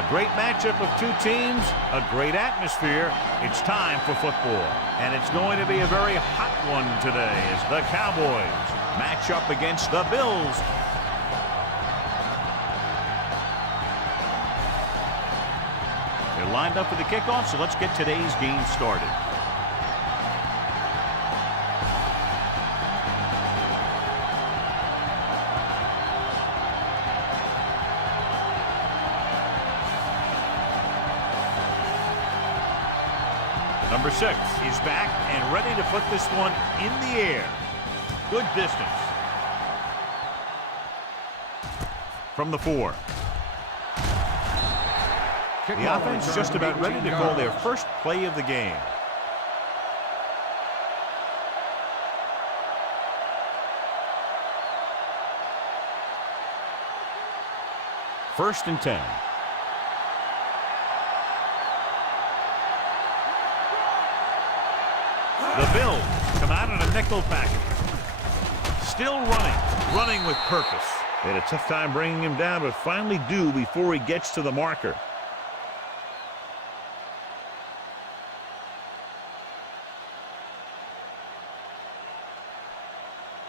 A great matchup of two teams, a great atmosphere. It's time for football. And it's going to be a very hot one today as the Cowboys match up against the Bills. They're lined up for the kickoff, so let's get today's game started. Number 6 is back and ready to put this one in the air. Good distance. From the 4. The offense just about ready to call their first play of the game. First and 10. The Bills come out in a nickel package. Still running with purpose. They had a tough time bringing him down, but finally do before he gets to the marker.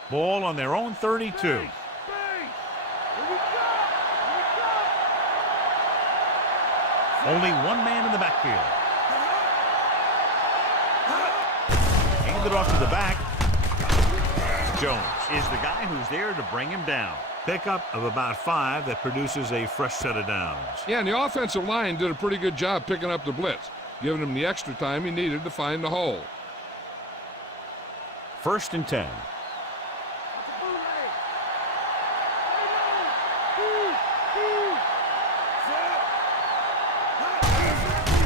Ball on their own 32. Only one man in the backfield. It off to the back. Jones is the guy who's there to bring him down. Pickup of about 5 that produces a fresh set of downs. Yeah, and the offensive line did a pretty good job picking up the blitz, giving him the extra time he needed to find the hole. First and 10.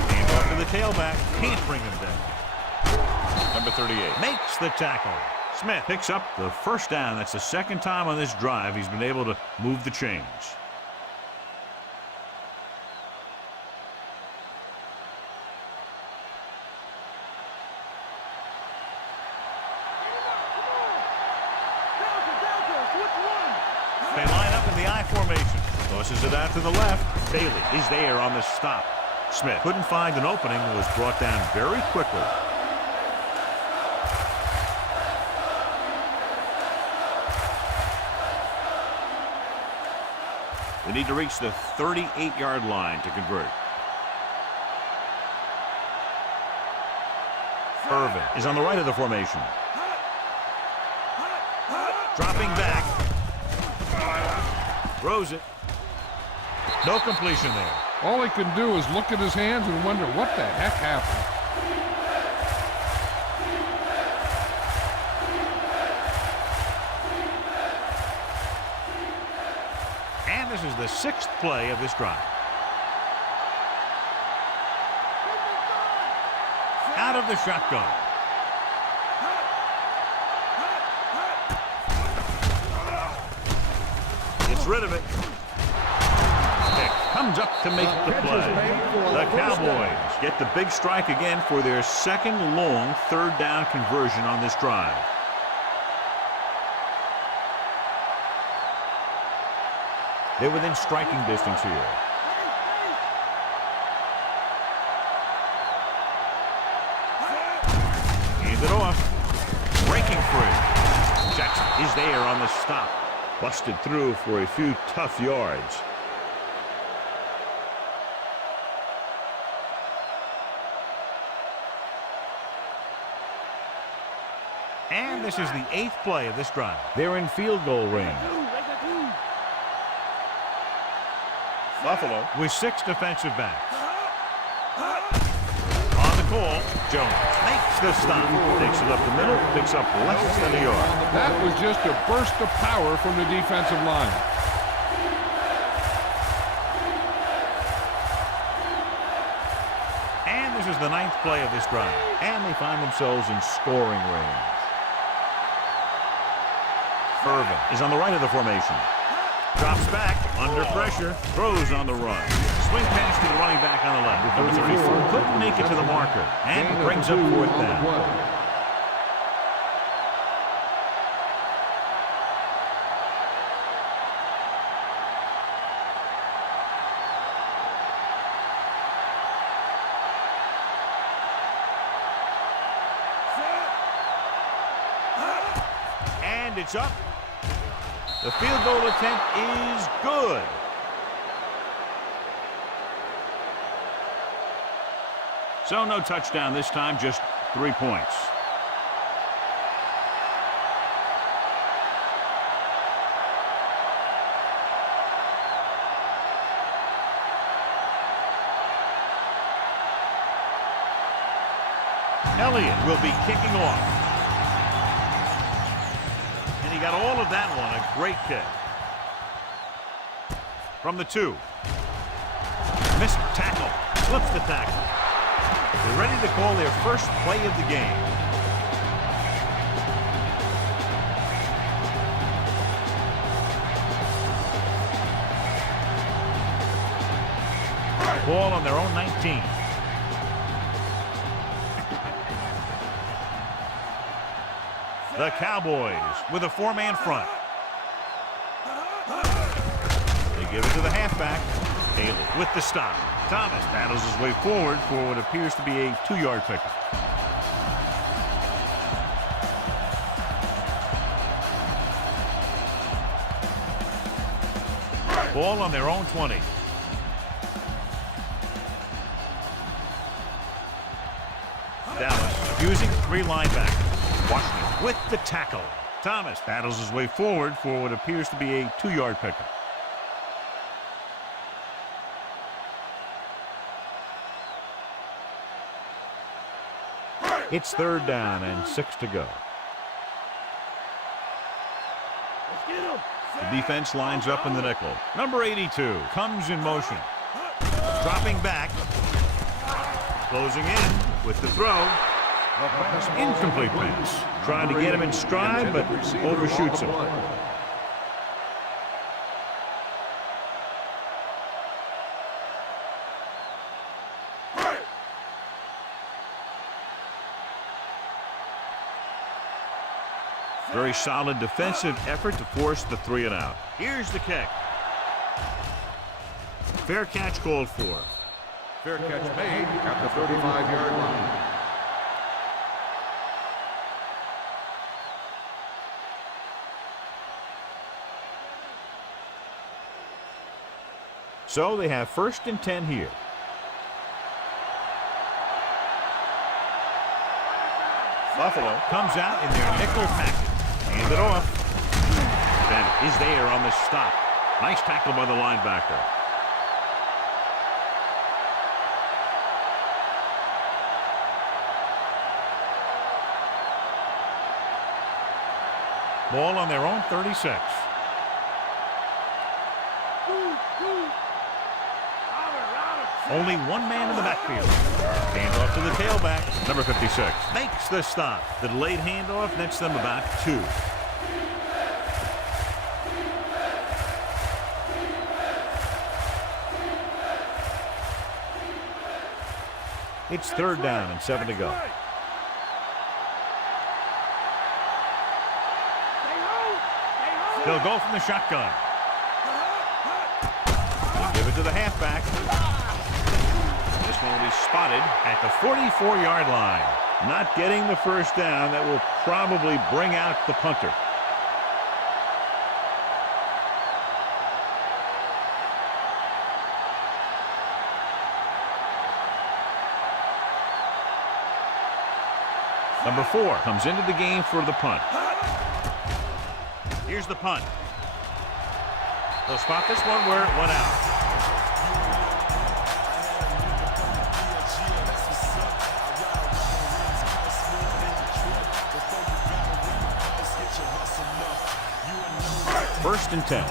Hand off to the tailback. Can't bring him down. Number 38 makes the tackle. Smith picks up the first down. That's the second time on this drive he's been able to move the chains. They line up in the I formation. Tosses it out to the left. Bailey is there on the stop. Smith couldn't find an opening and was brought down very quickly. They need to reach the 38-yard line to convert. Irvin is on the right of the formation. Dropping back. Throws it. No completion there. All he can do is look at his hands and wonder what the heck happened. This is the 6th play of this drive. Out of the shotgun. Gets rid of it. Pick comes up to make the play. The Cowboys get the big strike again for their second long third down conversion on this drive. They're within striking distance here. Hand it off. Breaking free. Jackson is there on the stop. Busted through for a few tough yards. And this is the 8th play of this drive. They're in field goal range. Buffalo with 6 defensive backs. On the call, Jones makes the stop. Takes it up the middle, picks up less than a yard. That was just a burst of power from the defensive line. And this is the 9th play of this drive. And they find themselves in scoring range. Irvin is on the right of the formation. Drops back, under pressure, throws on the run. Swing pass to the running back on the left. Number 34 couldn't make it to the marker, and brings up 4th down. And it's up. The field goal attempt is good. So no touchdown this time, just 3 points. Elliott will be kicking off. And he got all of that one. A great kick. From the 2. Missed tackle. Flips the tackle. They're ready to call their first play of the game. Ball on their own 19. The Cowboys with a 4-man front. They give it to the halfback. Haley with the stop. Thomas battles his way forward for what appears to be a 2-yard pickup. Ball on their own 20. Dallas using 3 linebackers. Washington with the tackle. Thomas battles his way forward for what appears to be a 2-yard pickup. It's 3rd down and 6 to go. The defense lines up in the nickel. Number 82 comes in motion. Dropping back. Closing in with the throw. Incomplete pass. Trying to get him in stride, but overshoots him. Very solid defensive effort to force the 3 and out. Here's the kick. Fair catch called for. Fair catch made at the 35-yard line. So they have 1st and 10 here. Buffalo comes out in their nickel package. Hand it off. Bennett is there on the stop. Nice tackle by the linebacker. Ball on their own 36. Only 1 man in the backfield. Handoff to the tailback. Number 56 makes the stop. The delayed handoff nets them about 2. It's 3rd down and 7 to go. They'll go from the shotgun. They give it to the halfback. This one will be spotted at the 44-yard line. Not getting the 1st down. That will probably bring out the punter. Number 4 comes into the game for the punt. Here's the punt. They'll spot this one where it went out. First and 10.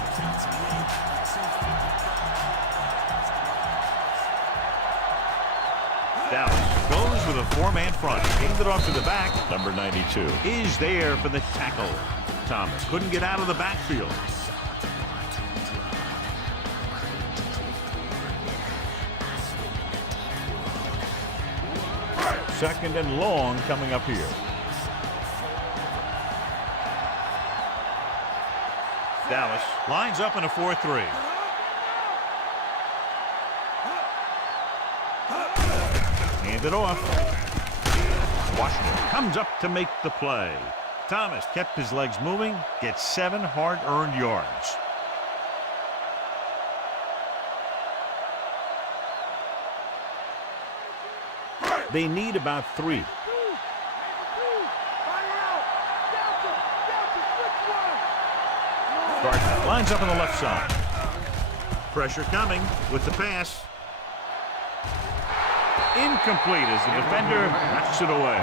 Dallas goes with a 4-man front. Hands it off to the back. Number 92 is there for the tackle. Thomas couldn't get out of the backfield. Second and long coming up here. Dallas lines up in a 4-3. Hand it off. Washington comes up to make the play. Thomas kept his legs moving, gets 7 hard-earned yards. They need about 3. Gardner lines up on the left side. Pressure coming with the pass. Incomplete as the defender knocks it away.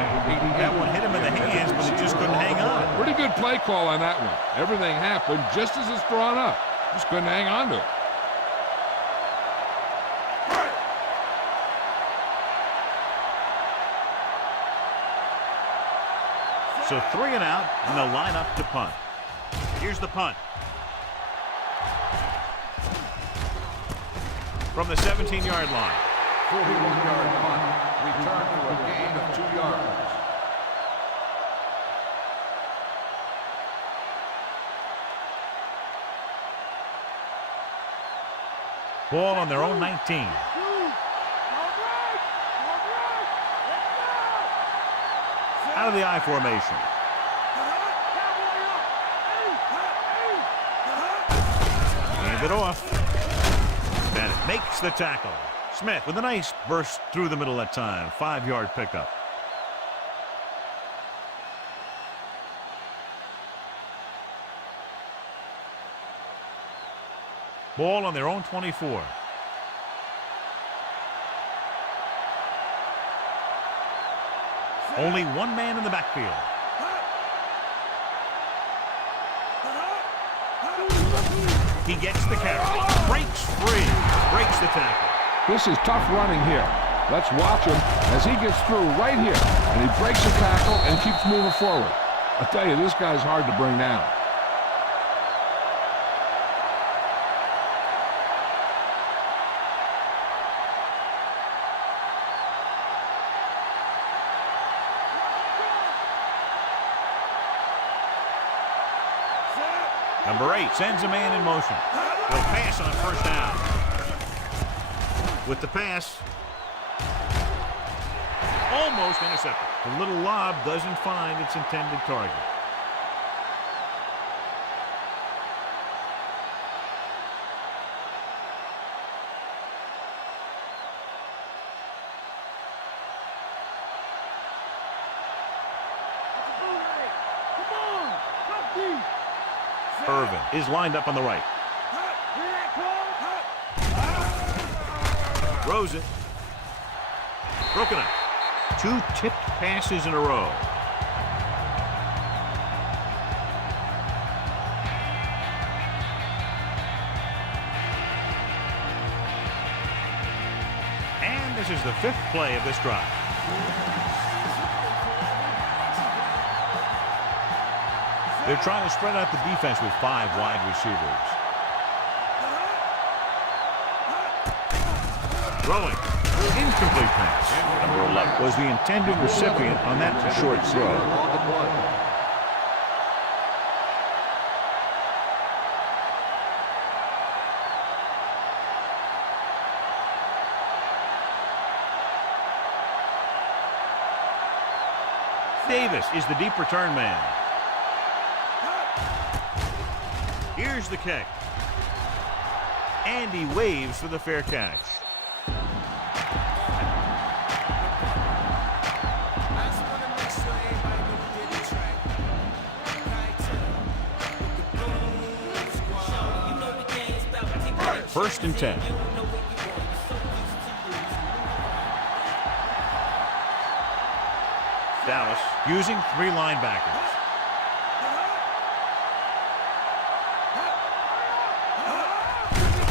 That one hit him in the hands, but he just couldn't hang on. Pretty good play call on that one. Everything happened just as it's drawn up. Just couldn't hang on to it. So 3 and out, and they'll line up to punt. Here's the punt. From the 17-yard line. 41-yard punt. Return for a gain of 2 yards. Ball on their own 19. Out of the I formation. Hand it off. Bennett makes the tackle. Smith with a nice burst through the middle that time. 5-yard pickup. Ball on their own 24. Only one man in the backfield. He gets the carry. Breaks free. Breaks the tackle. This is tough running here. Let's watch him as he gets through right here. And he breaks the tackle and keeps moving forward. I tell you, this guy's hard to bring down. Number 8 sends a man in motion. They'll pass on first down. With the pass. Almost intercepted. The little lob doesn't find its intended target. Irvin is lined up on the right. Throws it. Broken up. 2 tipped passes in a row. And this is the 5th play of this drive. They're trying to spread out the defense with 5 wide receivers. Throwing. Incomplete pass. Number 11 was the intended recipient on that short throw. Davis is the deep return man. Here's the kick. And he waves for the fair catch. First and 10. Dallas using 3 linebackers.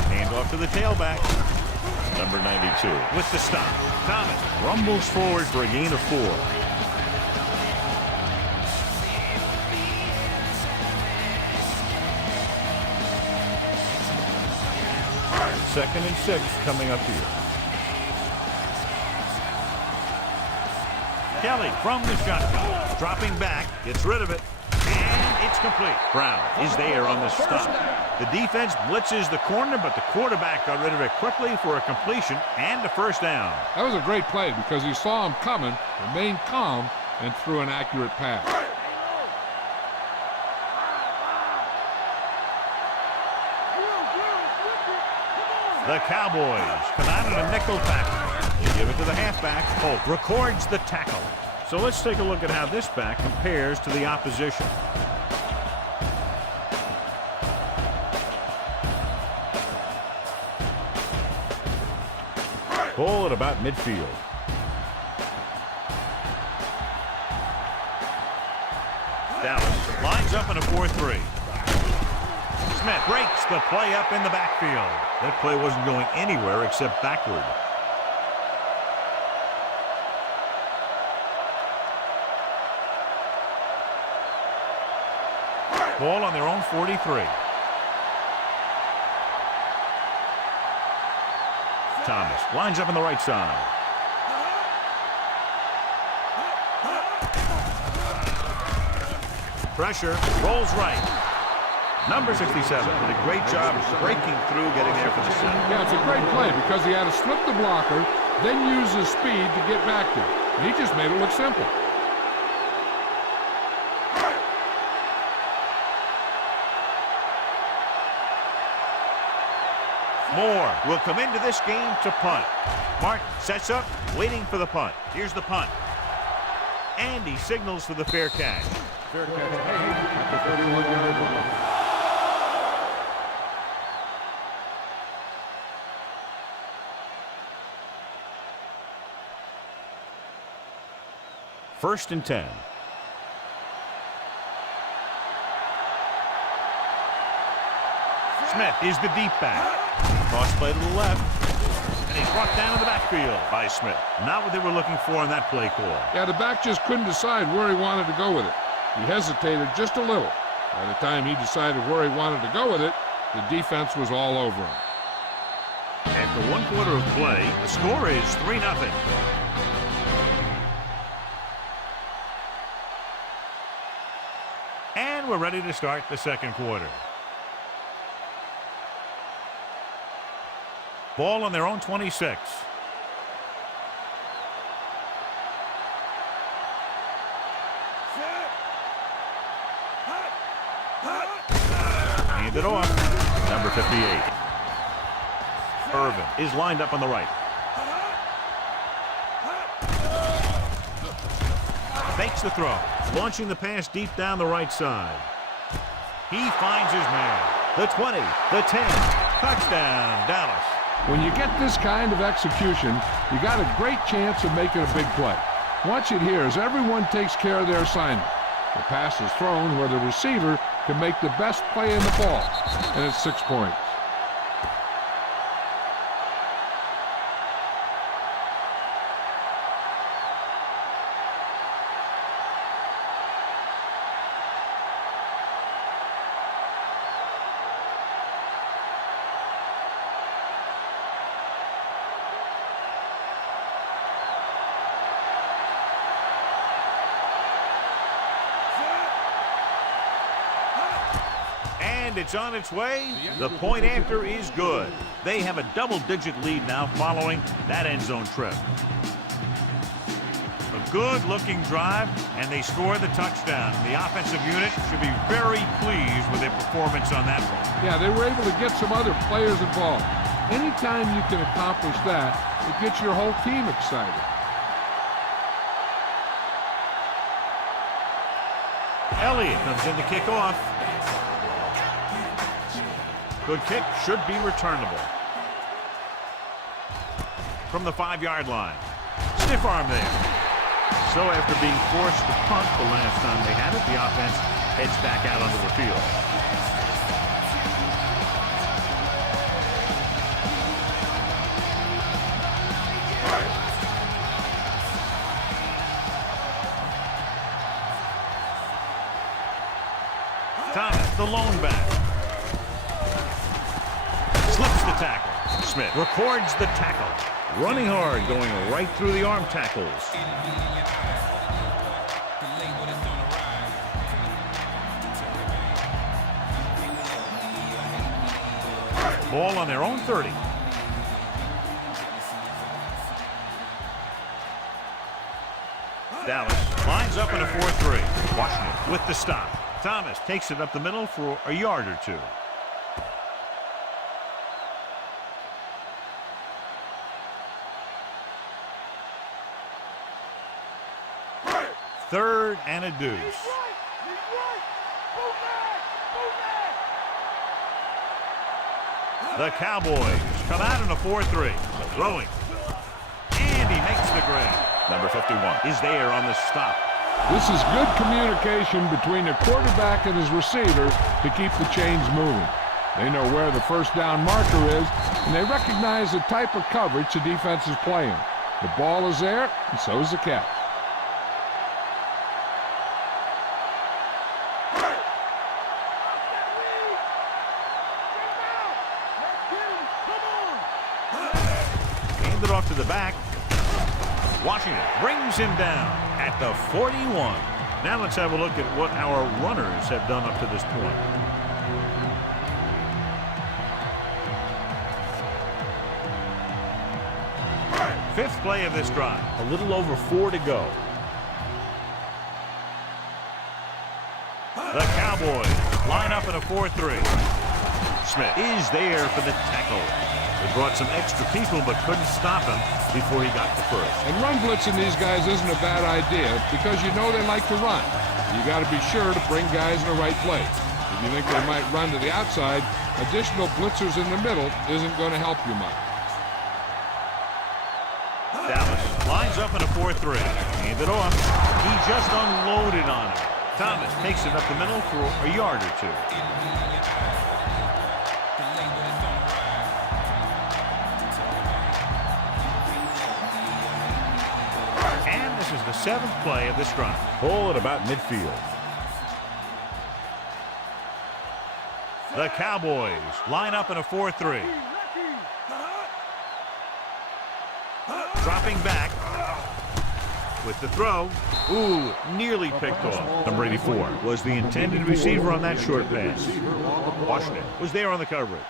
Hand off to the tailback. Number 92 with the stop. Thomas rumbles forward for a gain of 4. Second and 6 coming up here. Kelly from the shotgun. Dropping back, gets rid of it, and it's complete. Brown is there on the stop. The defense blitzes the corner, but the quarterback got rid of it quickly for a completion and a first down. That was a great play because he saw him coming, remained calm, and threw an accurate pass. The Cowboys come out in a nickel tackle. They give it to the halfback. Holt records the tackle. So let's take a look at how this back compares to the opposition. Ball at about midfield. Dallas lines up in a 4-3. Smith breaks the play up in the backfield. That play wasn't going anywhere except backward. Ball on their own 43. Thomas lines up on the right side. Pressure, rolls right. Number 67 did a great job breaking through, getting there for the center. Yeah, it's a great play because he had to slip the blocker, then use his speed to get back there. And he just made it look simple. Moore will come into this game to punt. Martin sets up, waiting for the punt. Here's the punt. And he signals for the fair catch. Fair catch made at the 31-yard line. First and 10. Smith is the deep back. Cross play to the left. And he's brought down in the backfield by Smith. Not what they were looking for on that play call. Yeah, the back just couldn't decide where he wanted to go with it. He hesitated just a little. By the time he decided where he wanted to go with it, the defense was all over him. After one quarter of play, the score is 3-0. And we're ready to start the second quarter. Ball on their own 26. Hand it off. Number 58. Irvin is lined up on the right. Fakes the throw. Launching the pass deep down the right side. He finds his man. The 20, the 10. Touchdown, Dallas. When you get this kind of execution, you got a great chance of making a big play. Watch it here as everyone takes care of their assignment. The pass is thrown where the receiver can make the best play in the ball, and it's 6 points. And it's on its way. The point after is good. They have a double-digit lead now following that end zone trip. A good-looking drive, and they score the touchdown. The offensive unit should be very pleased with their performance on that one. Yeah, they were able to get some other players involved. Anytime you can accomplish that, it gets your whole team excited. Elliott comes in to kick off. Good kick, should be returnable. From the 5-yard line. Stiff arm there. So after being forced to punt the last time they had it, the offense heads back out onto the field. Thomas, the lone back. Slips the tackle. Smith records the tackle. Running hard, going right through the arm tackles. Ball on their own 30. Dallas lines up in a 4-3. Washington with the stop. Thomas takes it up the middle for a yard or two. 3rd and a deuce. The Cowboys come out in a 4-3. Throwing. And he makes the grab. Number 51 is there on the stop. This is good communication between the quarterback and his receiver to keep the chains moving. They know where the first down marker is, and they recognize the type of coverage the defense is playing. The ball is there, and so is the catch. Hand it off to the back. Washington brings him down at the 41. Now let's have a look at what our runners have done up to this point. Fifth play of this drive. A little over 4 to go. The Cowboys line up in a 4-3. Smith is there for the tackle. They brought some extra people but couldn't stop him before he got the first. And run blitzing these guys isn't a bad idea because you know they like to run. You got to be sure to bring guys in the right place. If you think they might run to the outside, additional blitzers in the middle isn't going to help you much. Dallas lines up in a 4-3. Hand it off. He just unloaded on it. Thomas takes it up the middle for a yard or 2. And this is the 7th play of this drive. Ball at about midfield. The Cowboys line up in a 4-3. Dropping back with the throw. Ooh, nearly picked off. Number 84 was the intended receiver on that short pass. Washington was there on the coverage.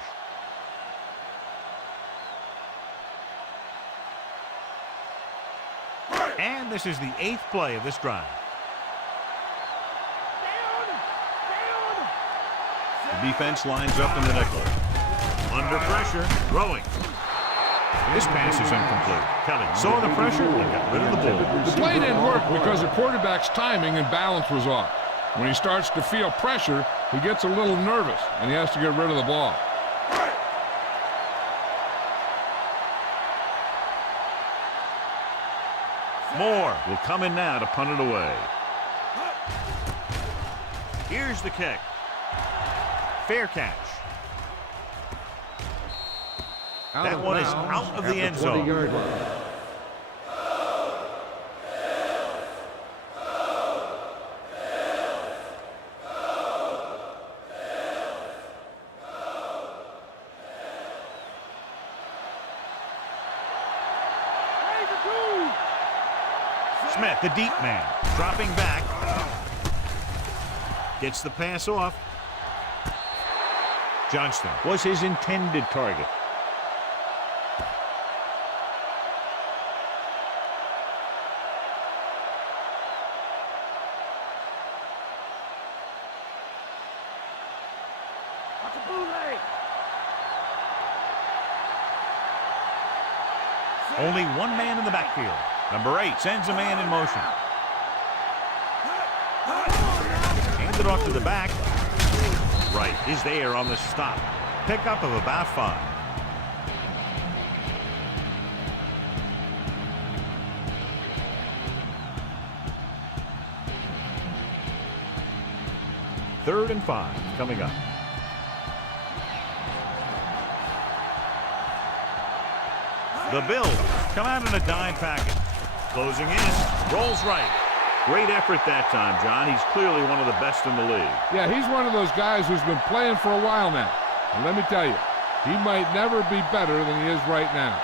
And this is the 8th play of this drive. The defense lines up in the nickel. Under pressure, throwing. This pass is incomplete. Kelly saw the pressure and got rid of the ball. The play didn't work because the quarterback's timing and balance was off. When he starts to feel pressure, he gets a little nervous, and he has to get rid of the ball. Moore will come in now to punt it away. Here's the kick. Fair catch. That one is out of the end zone. Smith, the deep man, dropping back. Gets the pass off. Johnston was his intended target. Only one man in the backfield. Number 8 sends a man in motion. Hand it off to the back. Right is there on the stop. Pickup of about 5. Third and 5 coming up. The Bills come out in a dime package. Closing in. Rolls right. Great effort that time, John. He's clearly one of the best in the league. Yeah, he's one of those guys who's been playing for a while now. And let me tell you, he might never be better than he is right now.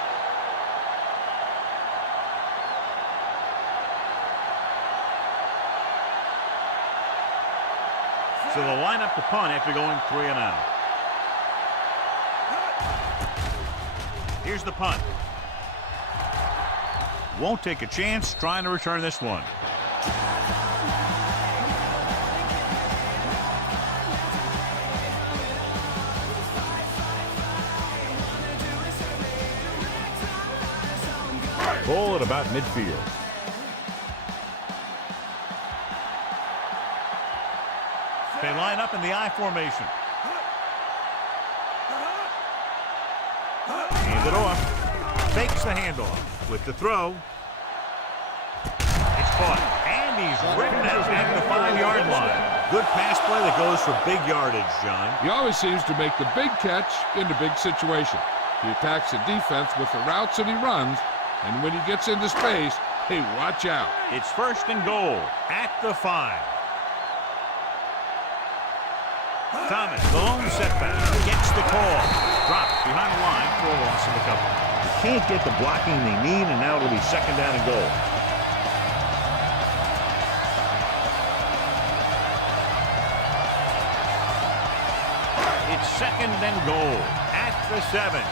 So they'll line up to punt after going 3 and out. Here's the punt. Won't take a chance trying to return this one. Ball at about midfield. in the I formation. Hand it off. Fakes the handoff with the throw. It's caught. And he's ridden out at the 5-yard line. Good pass play that goes for big yardage, John. He always seems to make the big catch in the big situation. He attacks the defense with the routes that he runs, and when he gets into space, hey, watch out. It's 1st and goal at the 5. Thomas, the lone setback, gets the call. Dropped behind the line for a loss of a couple. They can't get the blocking they need, and now it'll be 2nd down and goal. It's 2nd and goal at the 7.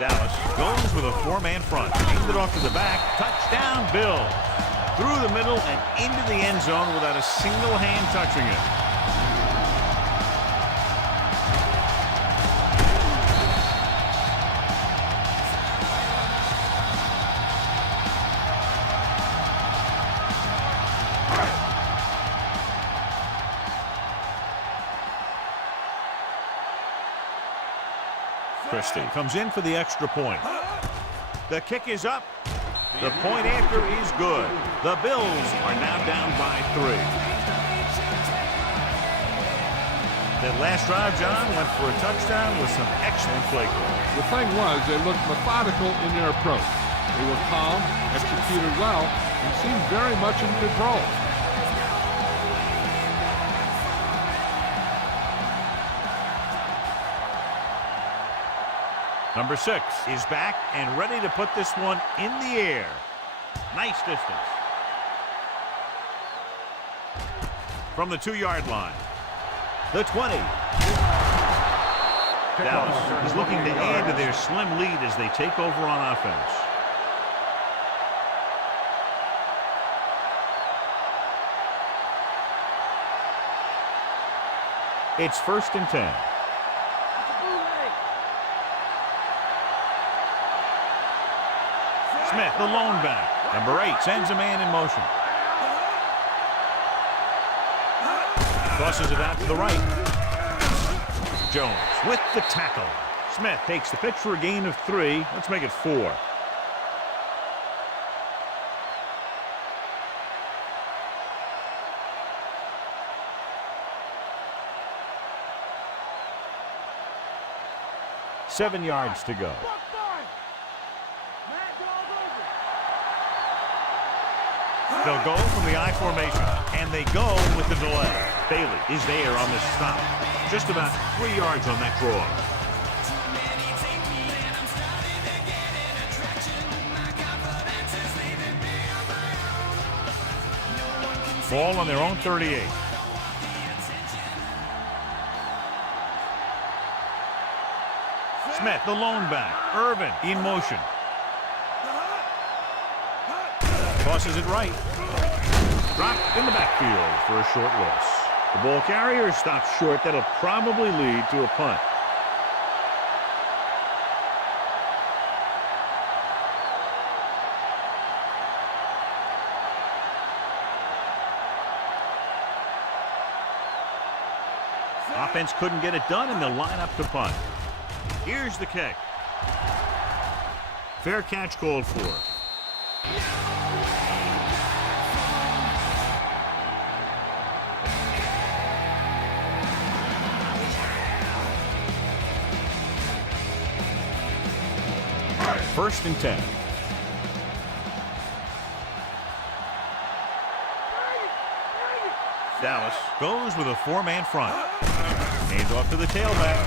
Dallas goes with a 4-man front. Hands it off to the back. Touchdown, Bills. Through the middle and into the end zone without a single hand touching it. Christie comes in for the extra point. The kick is up. The point after is good. The Bills are now down by 3. That last drive, John, went for a touchdown with some excellent play calling. The thing was, they looked methodical in their approach. They were calm, executed well, and seemed very much in control. Number 6 is back and ready to put this one in the air. Nice distance. From the 2-yard line. The 20. Dallas is looking to add to their slim lead as they take over on offense. It's 1st and 10. Smith, the lone back. Number 8 sends a man in motion. Tosses it out to the right. Jones with the tackle. Smith takes the pitch for a gain of 3. Let's make it 4. Seven yards to go. They'll go from the I formation, and they go with the delay. Bailey is there on the stop. Just about 3 yards on that draw. Ball on their own 38. Smith, the lone back. Irvin in motion. Tosses it right. Dropped in the backfield for a short loss. The ball carrier stops short. That'll probably lead to a punt. Offense couldn't get it done, and they'll line up to punt. Here's the kick. Fair catch called for. First and 10. Dallas goes with a 4-man front. Hands off to the tailback.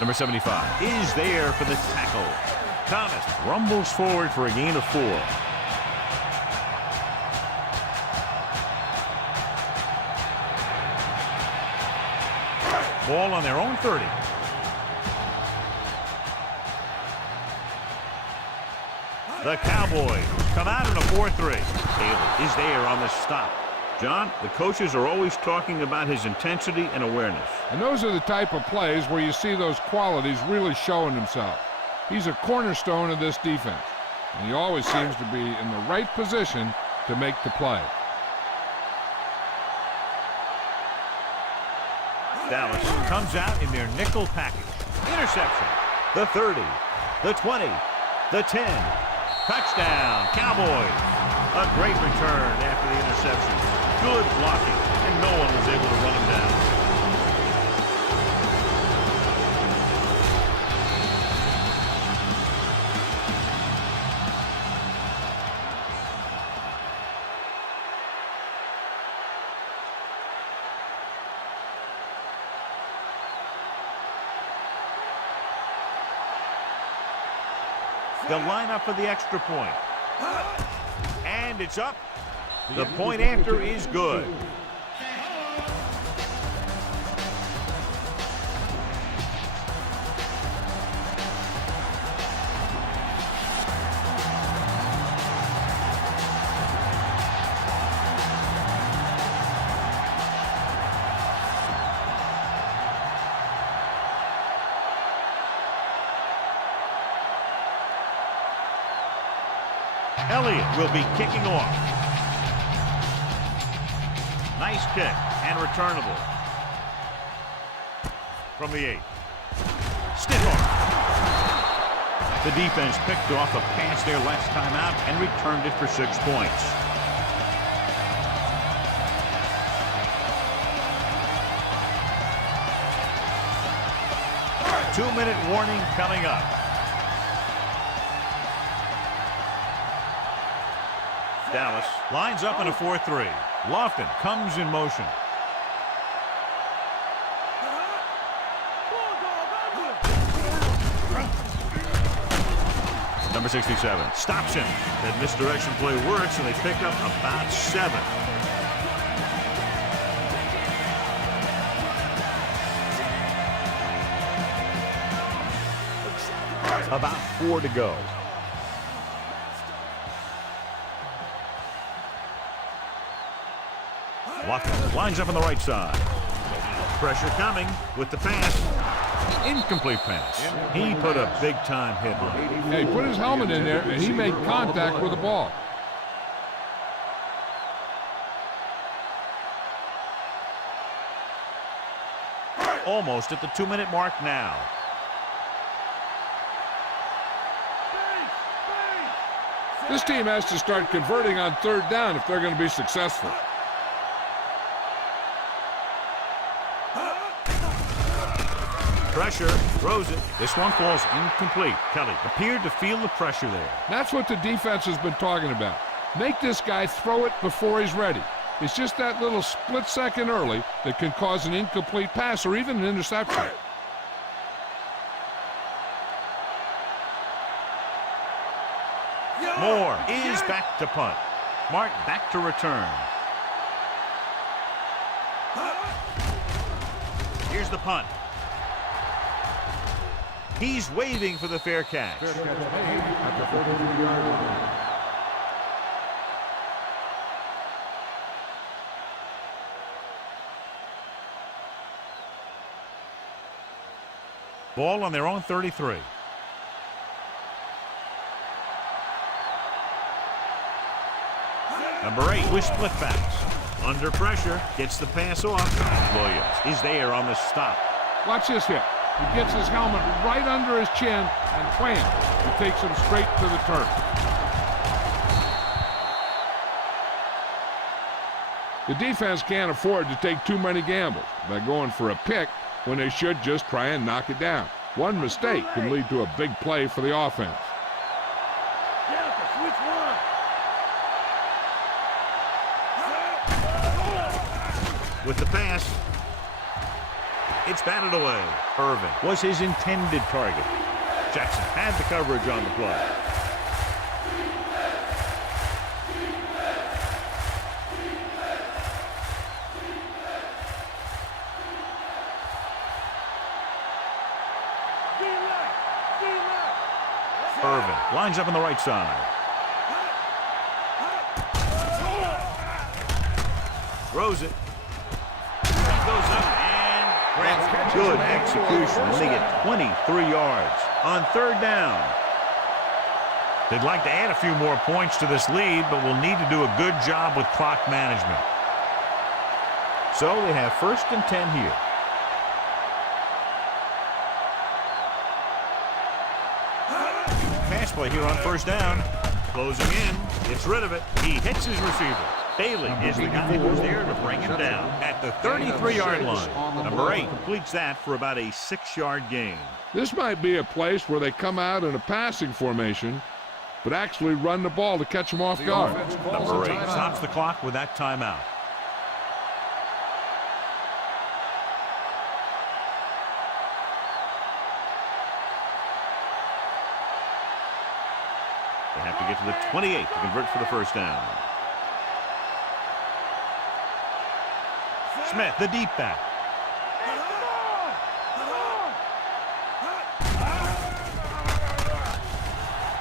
Number 75 is there for the tackle. Thomas rumbles forward for a gain of 4. Ball on their own 30. The Cowboys come out in a 4-3. Taylor is there on the stop. John, the coaches are always talking about his intensity and awareness. And those are the type of plays where you see those qualities really showing himself. He's a cornerstone of this defense, and he always seems to be in the right position to make the play. Dallas comes out in their nickel package. Interception. The 30, the 20, the 10. Touchdown, Cowboys. A great return after the interception. Good blocking, and no one was able to run him down. The lineup for the extra point. And it's up. The point after is good. Elliott will be kicking off. Nice kick and returnable. From the 8. Stiff arm. The defense picked off a pass there last time out and returned it for 6 points. Two-minute warning coming up. Dallas lines up in a 4-3. Lofton comes in motion. Number 67 stops him. That misdirection play works, and they pick up about 7. About 4 to go. Lofton lines up on the right side. Pressure coming with the pass. Incomplete pass. He put a big-time hit on it. Yeah, he put his helmet in there, and he made contact with the ball. Almost at the 2-minute mark now. This team has to start converting on 3rd down if they're going to be successful. Pressure, throws it. This one falls incomplete. Kelly appeared to feel the pressure there. That's what the defense has been talking about. Make this guy throw it before he's ready. It's just that little split second early that can cause an incomplete pass or even an interception. Moore is back to punt. Mark back to return. Here's the punt. He's waving for the fair catch. Fair catch made at the 43-yard line. Ball on their own 33. Number 8 with split backs. Under pressure, gets the pass off. Williams is there on the stop. Watch this hit. He gets his helmet right under his chin, and wham, he takes him straight to the turf. The defense can't afford to take too many gambles by going for a pick when they should just try and knock it down. One mistake can lead to a big play for the offense. With the pass, it's batted away. Irvin was his intended target. Jackson had the coverage on the play. Irvin lines up on the right side. Throws it. Goes up and grabs. Good execution. And they get 23 yards on 3rd down. They'd like to add a few more points to this lead, but will need to do a good job with clock management. So they have 1st and 10 here. Pass play here on 1st down. Closing in. Gets rid of it. He hits his receiver. Bailey is the guy who's there to bring him down at the 33-yard line. Number 8 completes that for about a 6-yard gain. This might be a place where they come out in a passing formation, but actually run the ball to catch them off guard. Number 8 stops the clock with that timeout. They have to get to the 28 to convert for the 1st down. Smith, the deep back.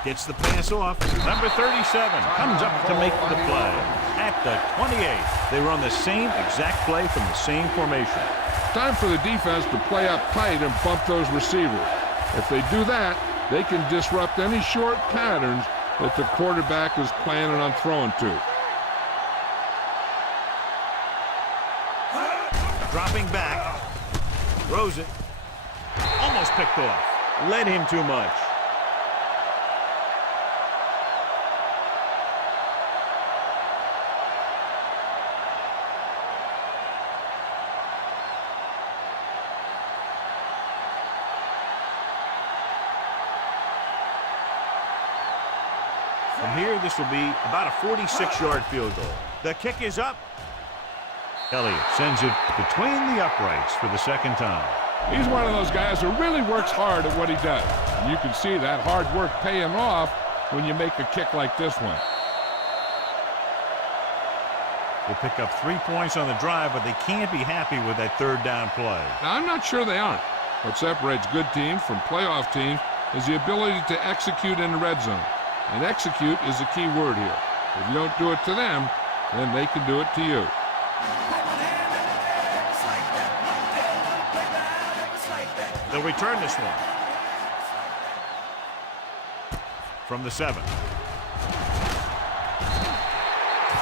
Gets the pass off. Number 37 comes up to make the play. At the 28, they run the same exact play from the same formation. Time for the defense to play up tight and bump those receivers. If they do that, they can disrupt any short patterns that the quarterback is planning on throwing to. Dropping back. Throws it. Almost picked off. Led him too much. From here, this will be about a 46-yard field goal. The kick is up. Elliott sends it between the uprights for the 2nd time. He's one of those guys who really works hard at what he does. And you can see that hard work paying off when you make a kick like this one. They pick up 3 points on the drive, but they can't be happy with that 3rd down play. Now, I'm not sure they aren't. What separates good teams from playoff teams is the ability to execute in the red zone. And execute is the key word here. If you don't do it to them, then they can do it to you. They'll return this one. From the 7.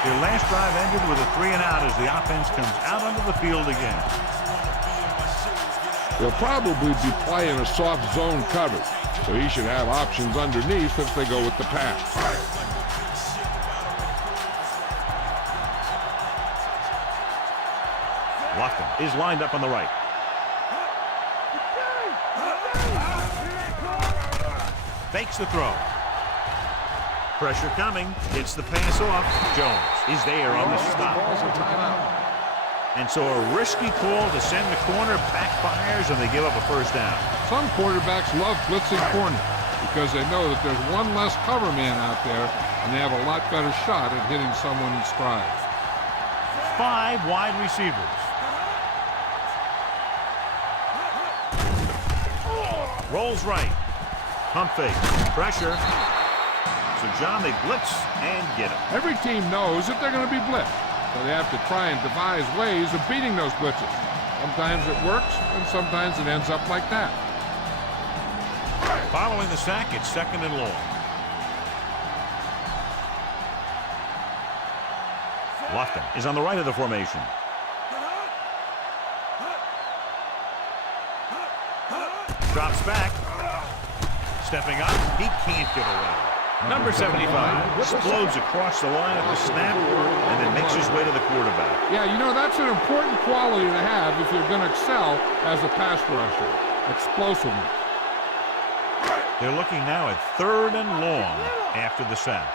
Their last drive ended with a 3-and-out as the offense comes out onto the field again. They'll probably be playing a soft zone coverage, so he should have options underneath if they go with the pass. Lofton is lined up on the right. Fakes the throw. Pressure coming. Gets the pass off. Jones is there on the stop. And so a risky call to send the corner backfires, and they give up a 1st down. Some quarterbacks love blitzing corner because they know that there's one less cover man out there, and they have a lot better shot at hitting someone in stride. 5 wide receivers. Rolls right. Pump fake. Pressure. So, John, they blitz and get him. Every team knows that they're going to be blitzed, so they have to try and devise ways of beating those blitzes. Sometimes it works, and sometimes it ends up like that. Following the sack, it's 2nd and long. Lofton is on the right of the formation. Drops back. Stepping up. He can't get away. Number 75 explodes across the line at the snap and then makes his way to the quarterback. Yeah, you know, that's an important quality to have if you're going to excel as a pass rusher. Explosiveness. They're looking now at 3rd and long after the sack.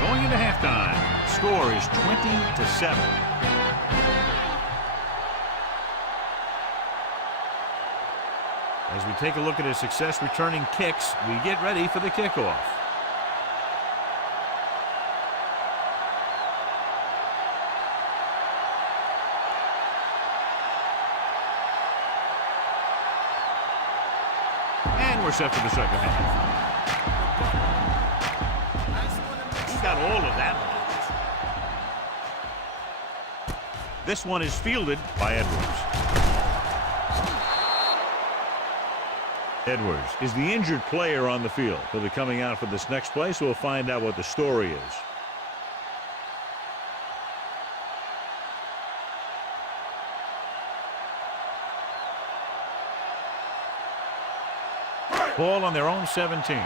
Going into halftime, score is 20-7. As we take a look at his success returning kicks, we get ready for the kickoff. And we're set for the 2nd half. He got all of that one. This one is fielded by Edwards. Edwards is the injured player on the field. He'll be coming out for this next play, so we'll find out what the story is. Ball on their own 17.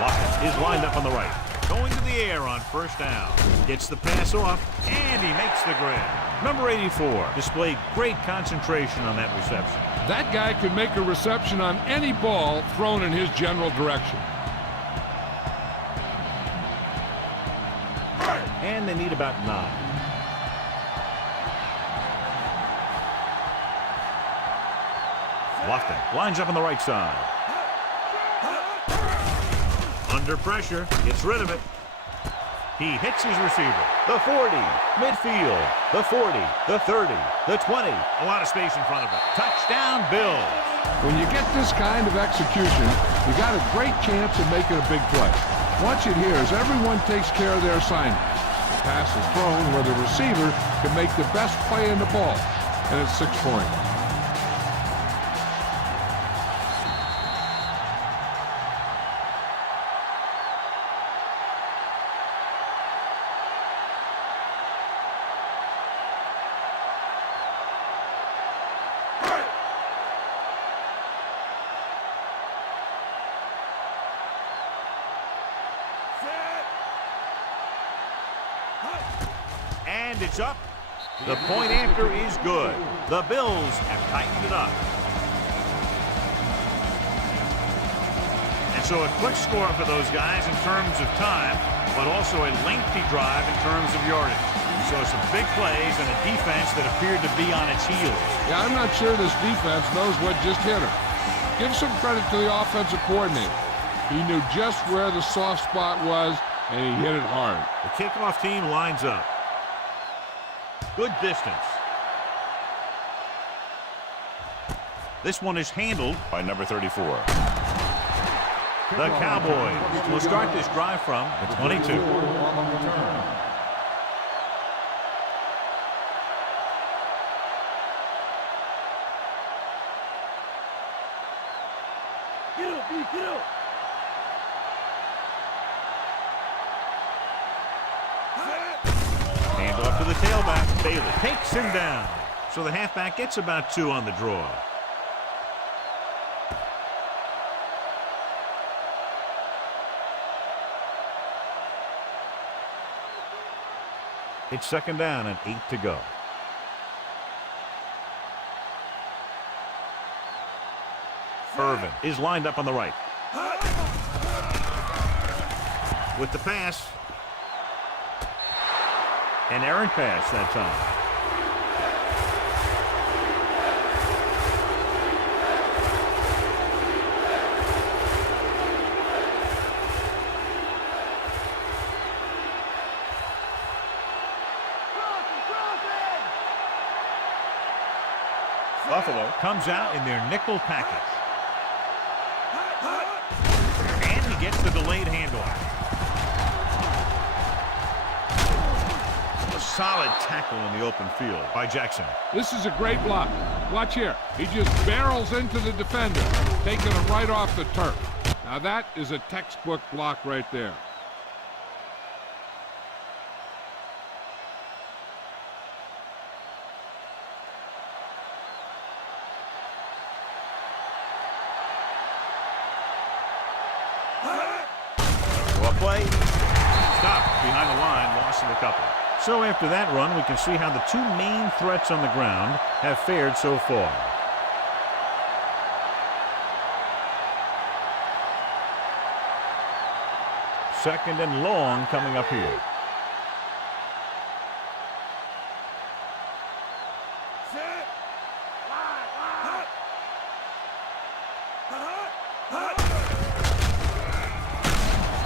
Watkins is lined up on the right. Going to the air on first down. Gets the pass off, and he makes the grab. Number 84 displayed great concentration on that reception. That guy could make a reception on any ball thrown in his general direction. And they need about 9. Watkins lines up on the right side. Under pressure, gets rid of it. He hits his receiver. The 40, midfield, the 40, the 30, the 20. A lot of space in front of him. Touchdown, Bills. When you get this kind of execution, you got a great chance of making a big play. Watch it here as everyone takes care of their assignment. The pass is thrown where the receiver can make the best play in the ball, and it's 6 points. And it's up. The point after is good. The Bills have tightened it up. And so a quick score for those guys in terms of time, but also a lengthy drive in terms of yardage. So some big plays and a defense that appeared to be on its heels. Yeah, I'm not sure this defense knows what just hit them. Give some credit to the offensive coordinator. He knew just where the soft spot was, and he hit it hard. The kickoff team lines up. Good distance. This one is handled by number 34. The Cowboys will start this drive from the 22. Get up. Hand off to the tailback. Bailey takes him down. So the halfback gets about 2 on the draw. It's 2nd down and 8 to go. Irvin is lined up on the right. With the pass. An errant pass that time. Buffalo comes out in their nickel package. And he gets the delayed handoff. A solid tackle in the open field by Jackson. This is a great block. Watch here. He just barrels into the defender, taking him right off the turf. Now that is a textbook block right there. Play. Stop behind the line, loss of a couple. So after that run, we can see how the 2 main threats on the ground have fared so far. Second and long coming up here.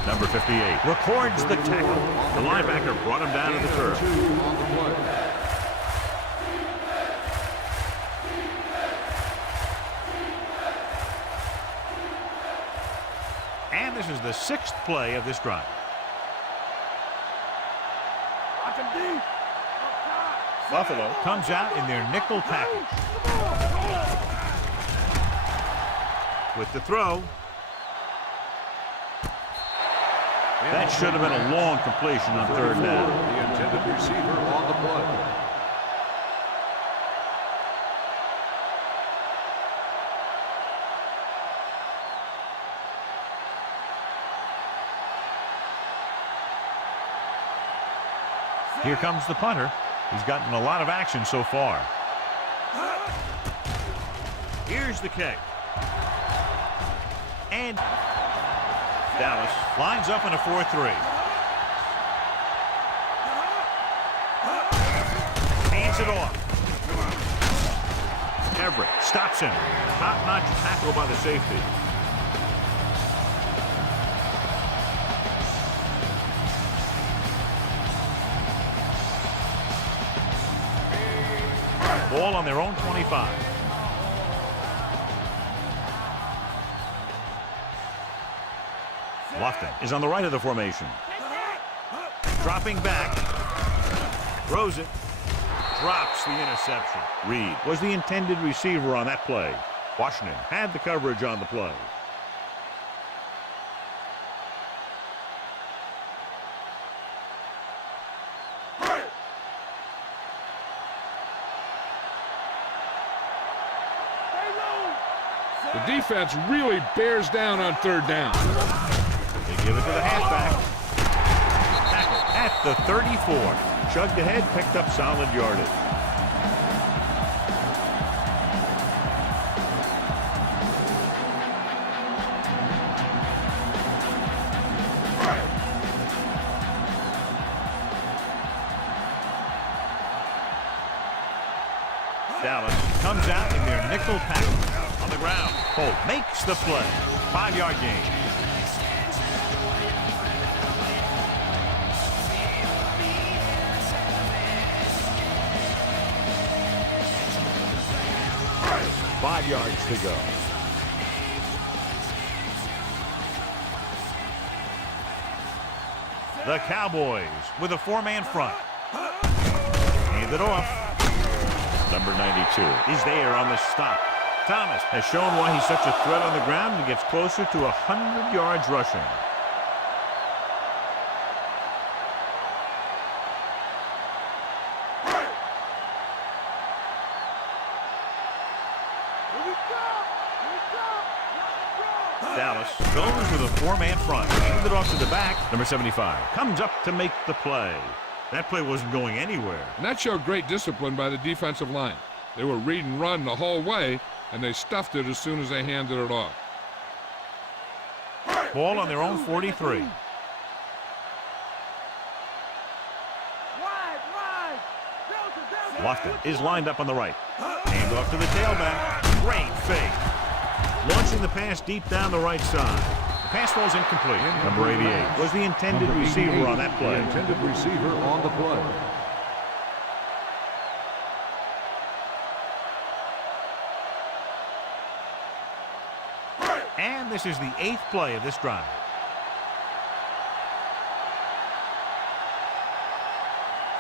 Number 58 records the tackle. The linebacker brought him down to the turf. And this is the 6th play of this drive. Buffalo comes out in their nickel package. With the throw. That should have been a long completion on third down. The intended receiver on the play. Here comes the punter. He's gotten a lot of action so far. Here's the kick. And Dallas lines up in a 4-3. Hands it off. Everett stops him. Top-notch tackle by the safety. Ball on their own 25. Lofton is on the right of the formation. Dropping back. Throws it. Drops the interception. Reed was the intended receiver on that play. Washington had the coverage on the play. The defense really bears down on third down. They give it to the halfback. Tackle at the 34. Chugged ahead, picked up solid yardage. Dallas comes out in their nickel package. On the ground, Holt makes the play. 5-yard gain. Five yards to go. The Cowboys with a four-man front. Hand it off. Number 92 is there on the stop. Thomas has shown why he's such a threat on the ground and gets closer to 100 yards rushing. Dallas goes with a four-man front. Hands it off to the back. Number 75 comes up to make the play. That play wasn't going anywhere. And that showed great discipline by the defensive line. They were read and run the whole way, and they stuffed it as soon as they handed it off. Ball on their own 43. Lofton is lined up on the right. Hand off to the tailback. Great fake. Launching the pass deep down the right side. The pass falls incomplete. Number 88 was the intended receiver on that play. The intended receiver on the play. And this is the 8th play of this drive.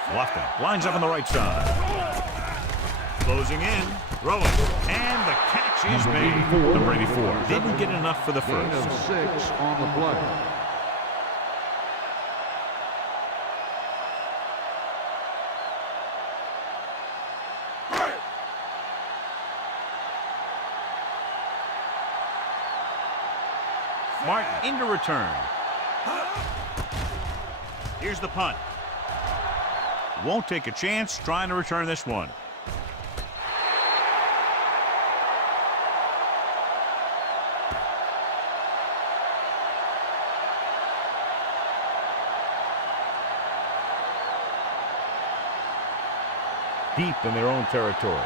Lofton lines up on the right side. Closing in, throwing, and the catch is made. Number 84 didn't get enough for the Gain first. of 6 on the play. Martin into return. Here's the punt. Won't take a chance trying to return this one. Deep in their own territory.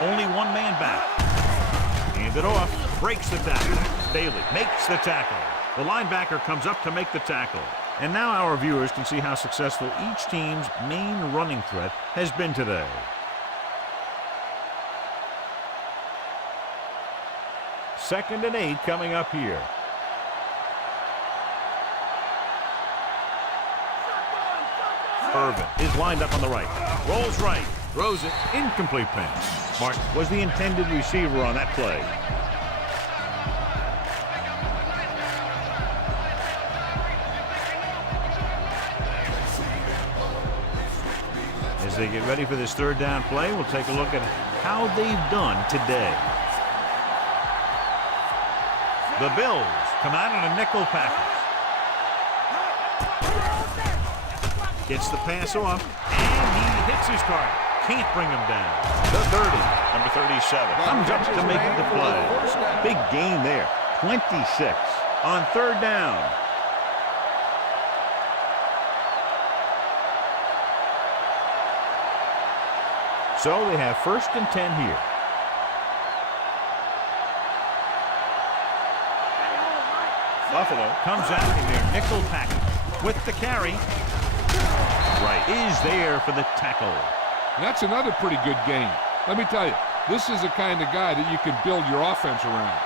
Only one man back. Hand it off. Breaks the tackle. Bailey makes the tackle. The linebacker comes up to make the tackle. And now our viewers can see how successful each team's main running threat has been today. Second and 8 coming up here. Irvin is lined up on the right. Rolls right. Throws it. Incomplete pass. Martin was the intended receiver on that play. As they get ready for this third down play, we'll take a look at how they've done today. The Bills come out in a nickel package. Gets the pass off, and he hits his target. Can't bring him down. The 30, number 37, comes up to make the play. Big gain there, 26 on third down. So they have 1st and 10 here. Buffalo comes out in their nickel package with the carry. Right is there for the tackle. That's another pretty good game. Let me tell you, this is the kind of guy that you can build your offense around.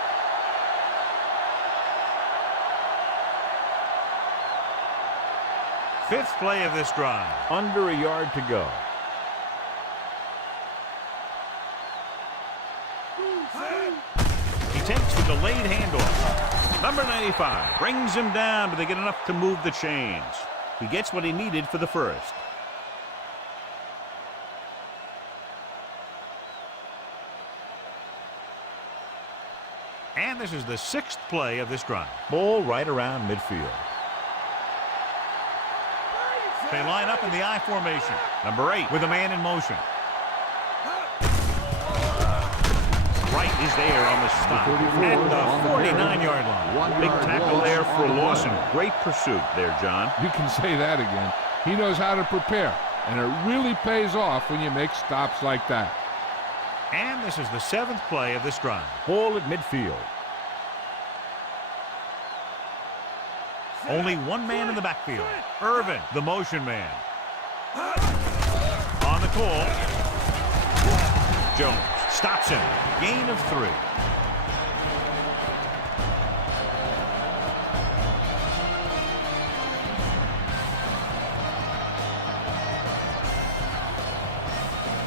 Fifth play of this drive. Under a yard to go. He takes the delayed handoff. Number 95 brings him down, but they get enough to move the chains. He gets what he needed for the first. And this is the 6th play of this drive. Ball right around midfield. They line up in the I formation. Number 8 with a man in motion. Right is there on the stop at the 49-yard line. Big tackle there for Lawson. Great pursuit there, John. You can say that again. He knows how to prepare, and it really pays off when you make stops like that. And this is the 7th play of this drive. Ball at midfield. Only one man in the backfield. Irvin, the motion man. On the call. Jones stops him. Gain of 3.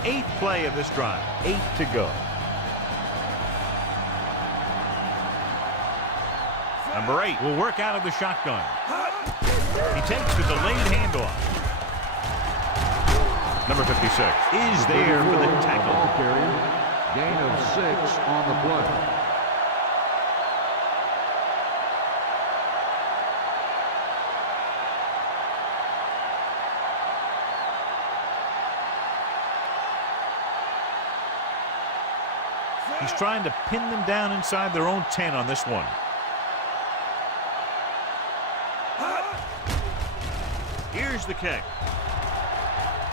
Eighth play of this drive. 8 to go. Number 8 will work out of the shotgun. He takes the delayed handoff. Number 56 is there for the tackle. Gain of 6 on the play. He's trying to pin them down inside their own 10 on this one. Here's the kick.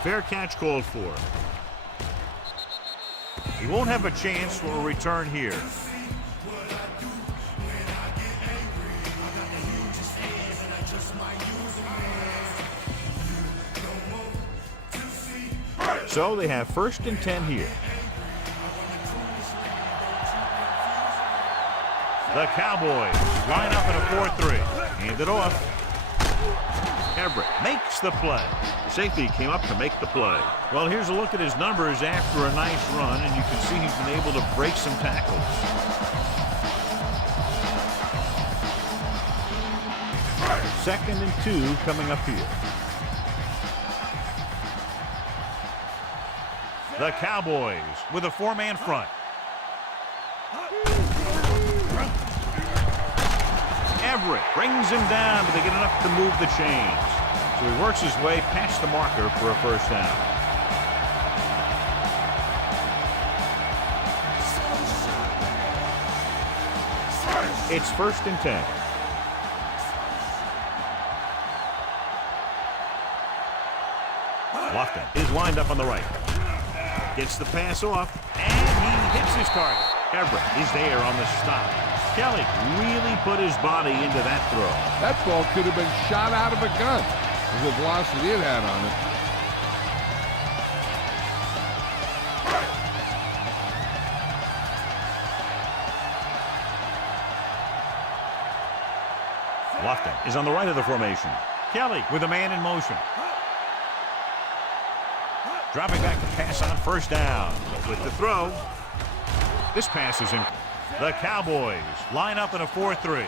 Fair catch called for. He won't have a chance for a return here. So they have 1st and 10 here. The Cowboys line up in a 4-3. Hand it off. Everett makes the play. Safety came up to make the play. Well, here's a look at his numbers after a nice run, and you can see he's been able to break some tackles. Second and 2 coming up here. The Cowboys with a 4-man front. Everett brings him down, but they get enough to move the chains. So he works his way past the marker for a first down. It's 1st and 10. Lofton is lined up on the right. Gets the pass off, and he hits his target. Everett is there on the stop. Kelly really put his body into that throw. That ball could have been shot out of a gun with the velocity it had on it. Lofton is on the right of the formation. Kelly with a man in motion. Dropping back to pass on first down. With the throw. This pass is in. The Cowboys line up in a 4-3.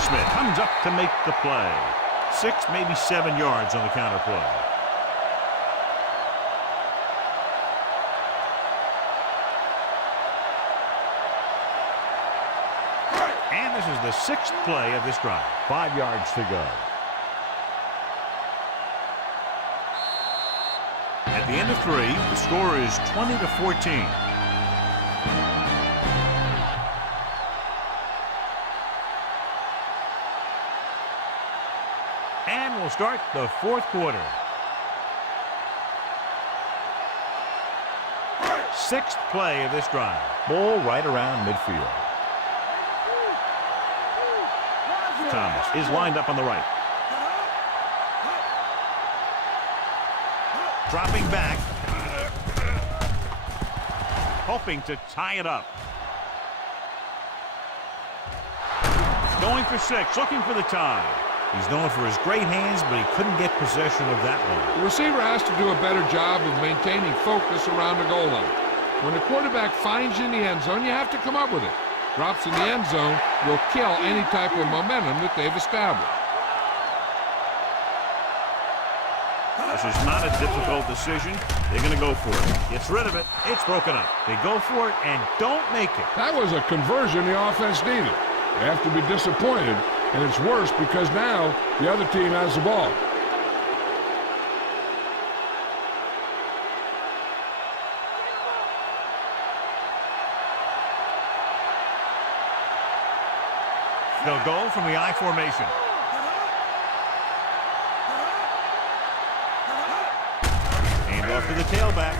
Smith comes up to make the play. 6, maybe 7 yards on the counter play. And this is the 6th play of this drive. 5 yards to go. At the end of 3, the score is 20-14. And we'll start the 4th quarter. 6th play of this drive. Ball right around midfield. Thomas is lined up on the right. Dropping back. Hoping to tie it up. Going for 6, looking for the tie. He's known for his great hands, but he couldn't get possession of that one. The receiver has to do a better job of maintaining focus around the goal line. When the quarterback finds you in the end zone, you have to come up with it. Drops in the end zone will kill any type of momentum that they've established. This is not a difficult decision. They're going to go for it. Gets rid of it. It's broken up. They go for it and don't make it. That was a conversion the offense needed. They have to be disappointed, and it's worse because now the other team has the ball. They'll go from the I formation. Hand off to the tailback.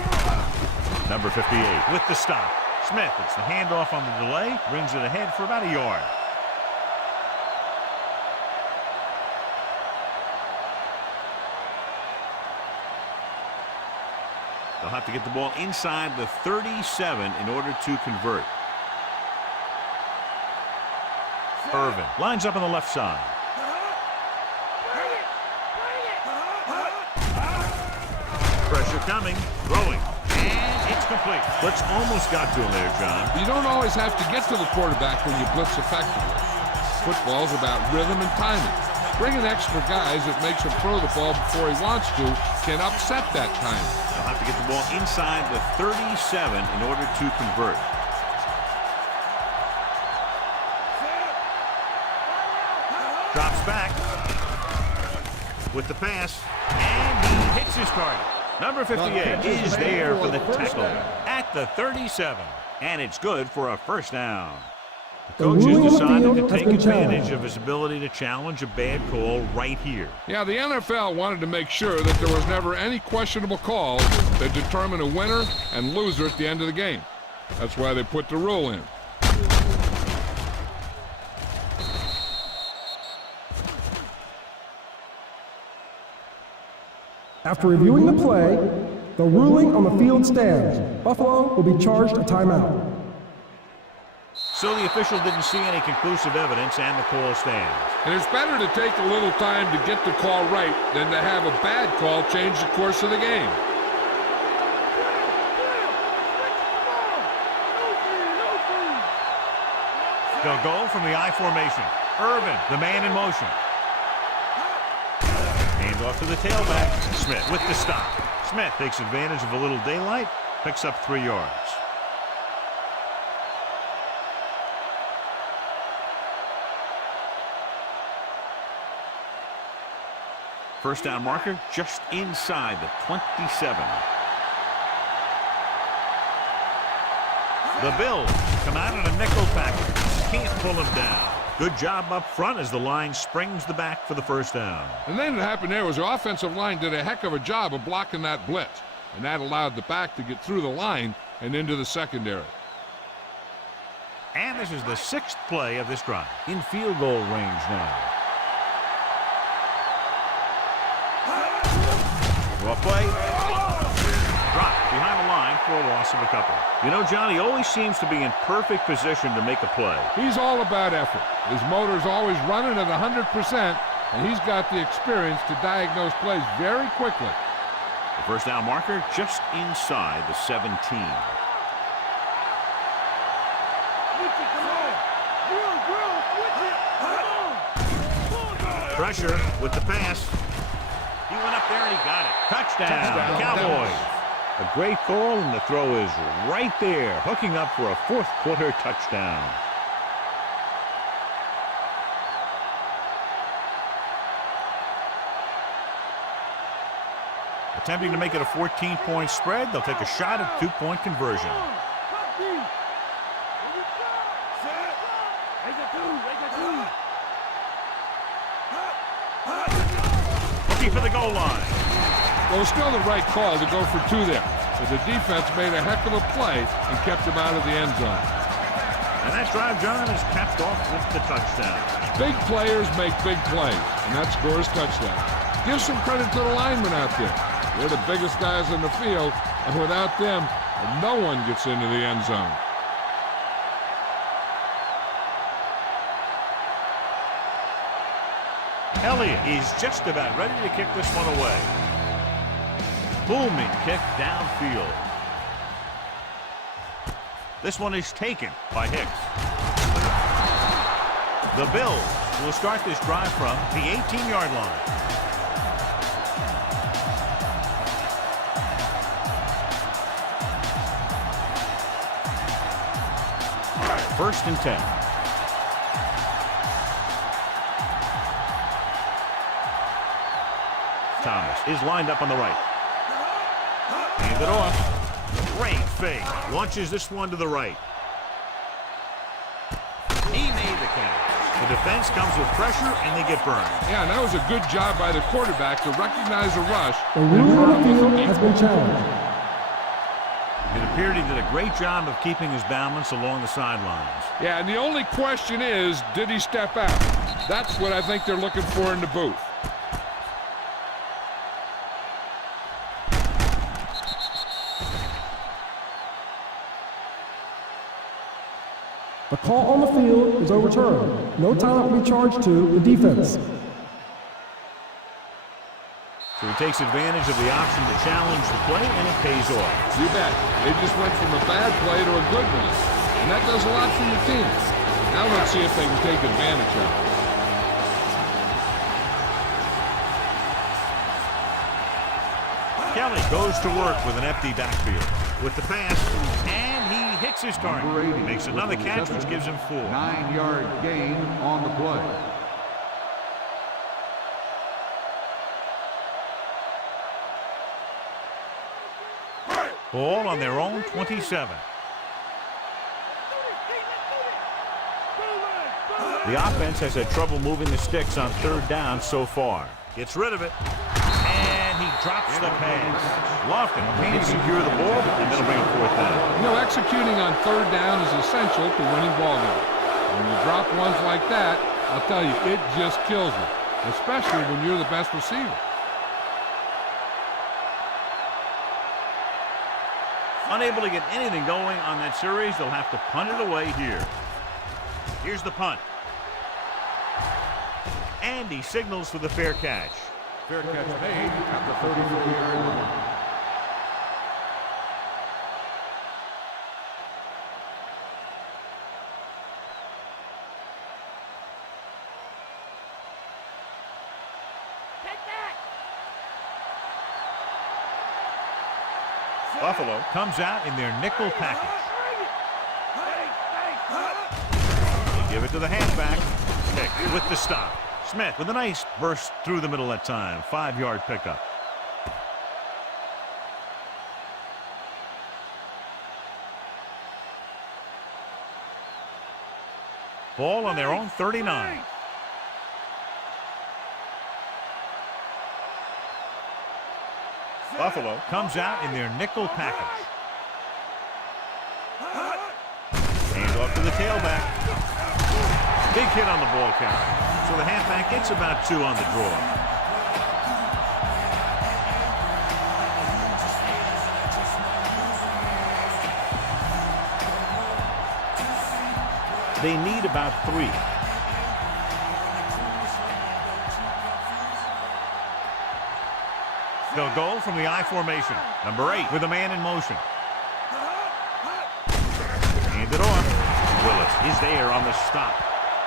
Number 58 with the stop. Smith, it's the handoff on the delay. Brings it ahead for about a yard. They'll have to get the ball inside the 37 in order to convert. Irvin lines up on the left side. Pressure coming, throwing, and it's complete. Blitz almost got to him there, John. You don't always have to get to the quarterback when you blitz effectively. Football's about rhythm and timing. Bringing extra guys that makes him throw the ball before he wants to can upset that timing. They'll have to get the ball inside the 37 in order to convert. Drops back with the pass, and he hits his target. Number 58 is there for the tackle at the 37, and it's good for a first down. The coach has decided to take advantage of his ability to challenge a bad call right here. Yeah, the NFL wanted to make sure that there was never any questionable calls that determine a winner and loser at the end of the game. That's why they put the rule in. After reviewing the play, the ruling on the field stands. Buffalo will be charged a timeout. So the official didn't see any conclusive evidence, and the call stands. And it's better to take a little time to get the call right than to have a bad call change the course of the game. They'll go from the I formation. Irvin, the man in motion. Hand off to the tailback. Smith with the stop. Smith takes advantage of a little daylight, picks up 3 yards. First down marker just inside the 27. The Bills come out in a nickel package. Can't pull him down. Good job up front as the line springs the back for the first down. And then what happened there was the offensive line did a heck of a job of blocking that blitz. And that allowed the back to get through the line and into the secondary. And this is the 6th play of this drive. In field goal range now. Rough play. Dropped behind the line for a loss of a couple. You know, John, he always seems to be in perfect position to make a play. He's all about effort. His motor's always running at 100%, and he's got the experience to diagnose plays very quickly. The first down marker just inside the 17. Pressure with the pass. He went up there and he got it. Touchdown, Cowboys. A great call, and the throw is right there, hooking up for a fourth quarter touchdown. Attempting to make it a 14-point spread, they'll take a shot at two-point conversion. Looking for the goal line. Well, it's still the right call to go for two there, but the defense made a heck of a play and kept him out of the end zone. And that drive, John, is capped off with the touchdown. Big players make big plays, and that scores touchdowns. Give some credit to the linemen out there. They're the biggest guys in the field, and without them, no one gets into the end zone. Elliott is just about ready to kick this one away. Booming kick downfield. This one is taken by Hicks. The Bills will start this drive from the 18-yard line. First and 10. Thomas is lined up on the right. Hand it off. Great fake. Launches this one to the right. He made the catch. The defense comes with pressure, and they get burned. Yeah, and that was a good job by the quarterback to recognize the rush. The ruling on the field has been challenged. It appeared he did a great job of keeping his balance along the sidelines. Yeah, and the only question is, did he step out? That's what I think they're looking for in the booth. The call on the field is overturned. No time will be charged to the defense. So he takes advantage of the option to challenge the play, and it pays off. You bet. They just went from a bad play to a good one. And that does a lot for your team. Now let's see if they can take advantage of it. Kelly goes to work with an empty backfield. With the pass, and he hits his target. He makes another catch, which gives him 4. 9-yard gain on the play. Ball on their own 27. The offense has had trouble moving the sticks on third down so far. Gets rid of it, and he drops the pass. Lofton can't secure the ball, and that'll bring a fourth down. You know, executing on third down is essential to winning ball games. When you drop ones like that, I'll tell you, it just kills you, especially when you're the best receiver. Unable to get anything going on that series, they'll have to punt it away here. Here's the punt. And he signals for the fair catch. Fair catch made at the 34-yard line. Buffalo comes out in their nickel package. They give it to the halfback. Pick with the stop. Smith with a nice burst through the middle that time. 5-yard pickup. Ball on their own 39. Buffalo comes out in their nickel package. Hands off to the tailback. Big hit on the ball carrier. So the halfback gets about 2 on the draw. They need about 3. They'll go from the I formation. Number 8 with a man in motion. Hand it off. Willis is there on the stop.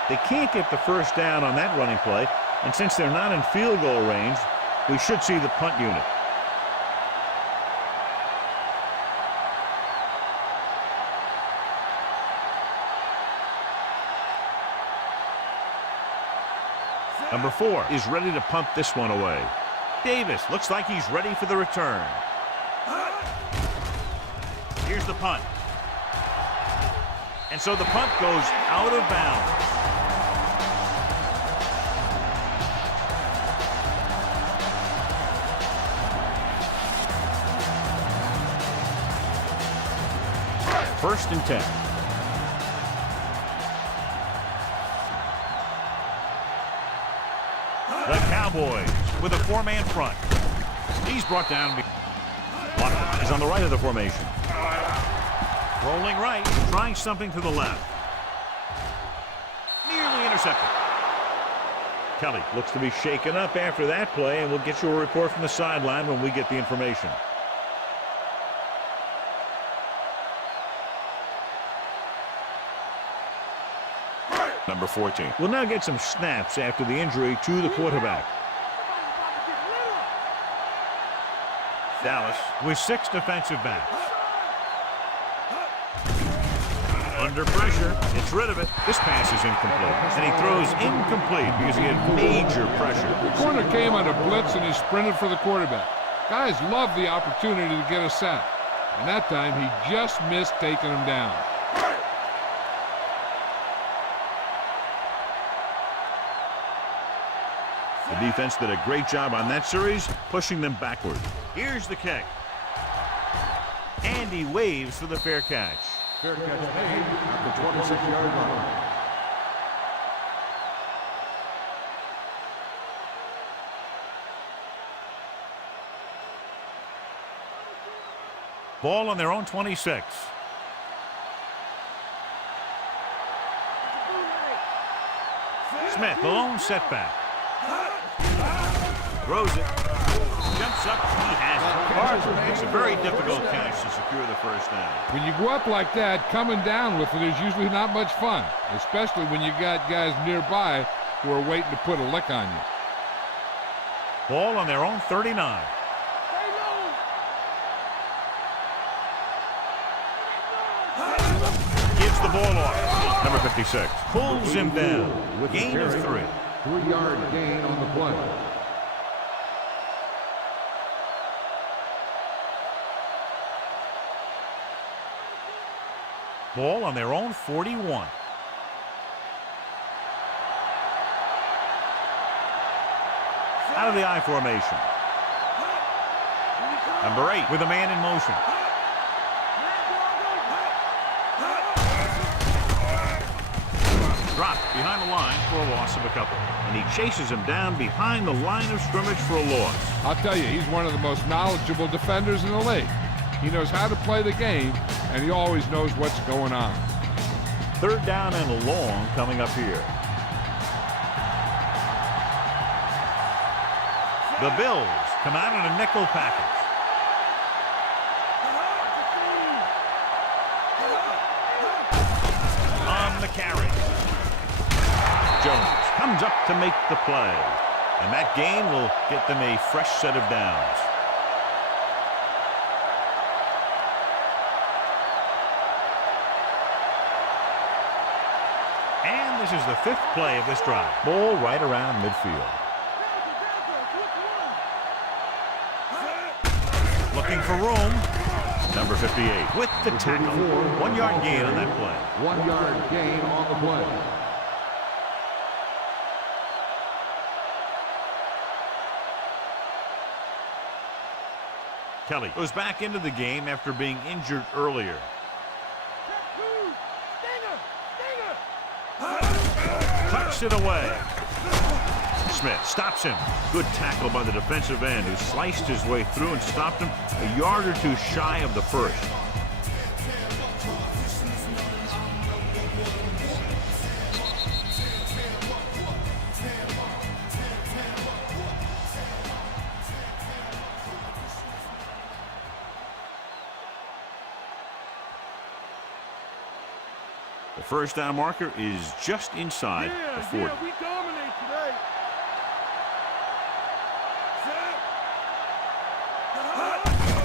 They can't get the first down on that running play, and since they're not in field goal range, we should see the punt unit. Number 4 is ready to punt this one away. Davis looks like he's ready for the return. Here's the punt. And so the punt goes out of bounds. First and 10. The Cowboys with a 4-man front. He's brought down. Watkins is on the right of the formation. Rolling right, trying something to the left. Nearly intercepted. Kelly looks to be shaken up after that play, and we'll get you a report from the sideline when we get the information. Number 14 will now get some snaps after the injury to the quarterback. Dallas with 6 defensive backs. Under pressure, it's rid of it. This pass is incomplete, and he throws incomplete because he had major pressure. The corner came on a blitz, and he sprinted for the quarterback. Guys love the opportunity to get a sack, and that time he just missed taking him down. The defense did a great job on that series, pushing them backward. Here's the kick. And he waves for the fair catch. Fair catch made at the 26-yard line. Ball on their own 26. Smith, the lone setback. Throws it. Jumps up. He has it. It's a very difficult catch to secure the first down. When you go up like that, coming down with it is usually not much fun, especially when you got guys nearby who are waiting to put a lick on you. Ball on their own 39. Gives the ball off. Number 56 pulls him down. Gain of 3. 3-yard gain on the play. Ball on their own 41. Out of the I formation. Number 8 with a man in motion. Dropped behind the line for a loss of a couple. And he chases him down behind the line of scrimmage for a loss. I'll tell you, he's one of the most knowledgeable defenders in the league. He knows how to play the game, and he always knows what's going on. 3rd down and long coming up here. The Bills come out in a nickel package. On the carry. Jones comes up to make the play. And that gain will get them a fresh set of downs. And this is the 5th play of this drive. Ball right around midfield. Looking for room. Number 58 with the tackle. 1-yard gain on that play. 1-yard gain on the play. Kelly goes back into the game after being injured earlier. Tucks it away. Smith stops him. Good tackle by the defensive end who sliced his way through and stopped him a yard or two shy of the first. The first down marker is just inside the 40. Yeah, we dominate today.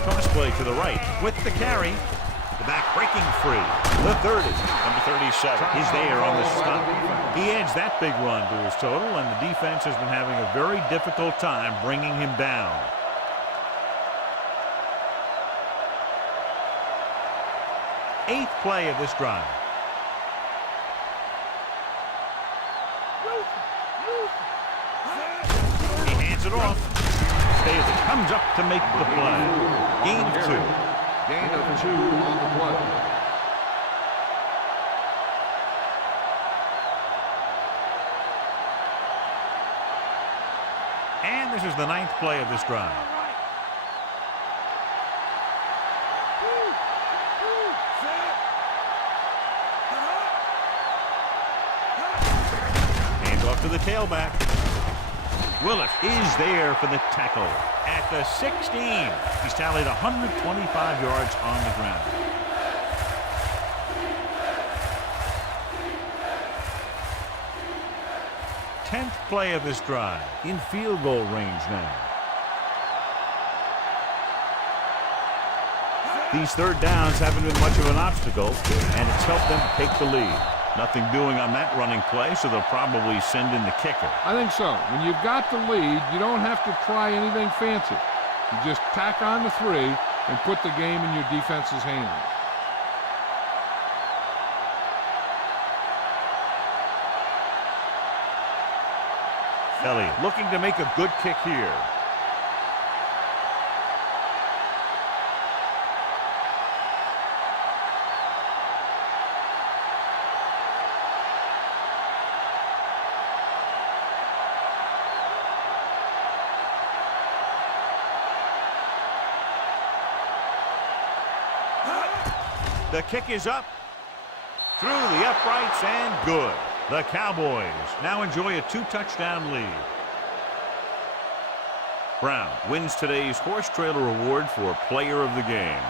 Toss play to the right with the carry. The back breaking free. The 30. Number 37. He's there on the stop. He adds that big run to his total, and the defense has been having a very difficult time bringing him down. Eighth play of this drive. He hands it off. Staley comes up to make the play. Gain of 2. Gain of 2 on the play. And this is the 9th play of this drive. Hands off to the tailback. Willis is there for the tackle at the 16. He's tallied 125 yards on the ground. Tenth play of this drive, in field goal range now. These third downs haven't been much of an obstacle, and it's helped them to take the lead. Nothing doing on that running play, so they'll probably send in the kicker. I think so. When you've got the lead, you don't have to try anything fancy. You just tack on the 3 and put the game in your defense's hands. Elliott looking to make a good kick here. The kick is up, through the uprights, and good. The Cowboys now enjoy a 2-touchdown lead. Brown wins today's Horse Trailer Award for Player of the Game.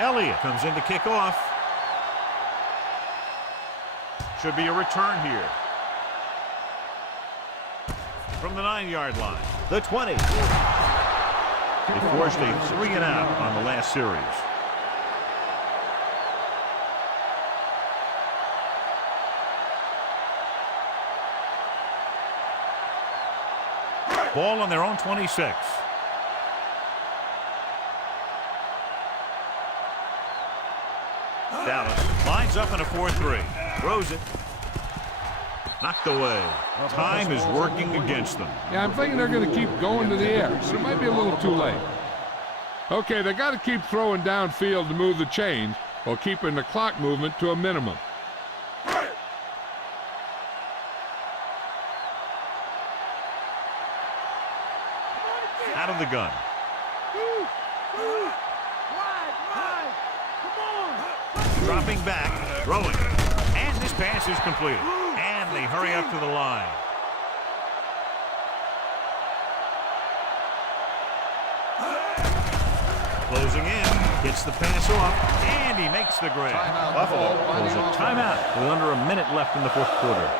Elliott comes in to kick off. Should be a return here. From the 9-yard line, the 20. They forced a 3-and-out on the last series. Ball on their own 26. Dallas lines up in a 4-3. Throws it. Knocked away. Time is working against them. Yeah, I'm thinking they're going to keep going to the air, so it might be a little too late. Okay, they got to keep throwing downfield to move the chains while keeping the clock movement to a minimum. Out of the gun. Dropping back, throwing. And this pass is completed. And they hurry up to the line. Closing in, gets the pass off, and he makes the grab. Buffalo calls a timeout with under a minute left in the fourth quarter.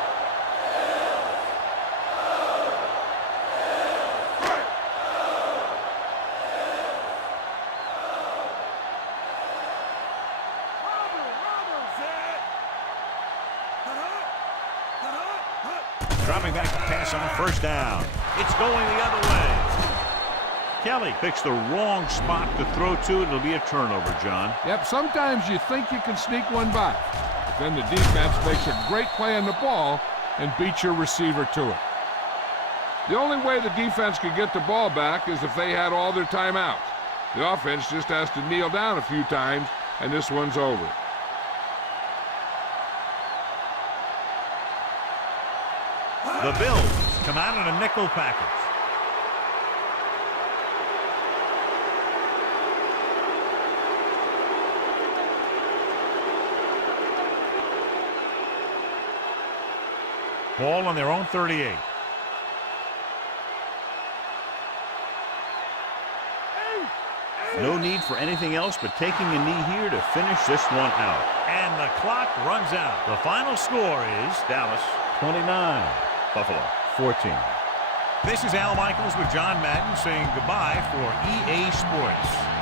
Dropping back to pass on first down. It's going the other way. Kelly picks the wrong spot to throw to. It'll be a turnover, John. Yep, sometimes you think you can sneak one by. But then the defense makes a great play on the ball and beats your receiver to it. The only way the defense could get the ball back is if they had all their timeouts. The offense just has to kneel down a few times, and this one's over. The Bills come out in a nickel package. Ball on their own 38. No need for anything else but taking a knee here to finish this one out. And the clock runs out. The final score is Dallas 29, Buffalo 14. This is Al Michaels with John Madden saying goodbye for EA Sports.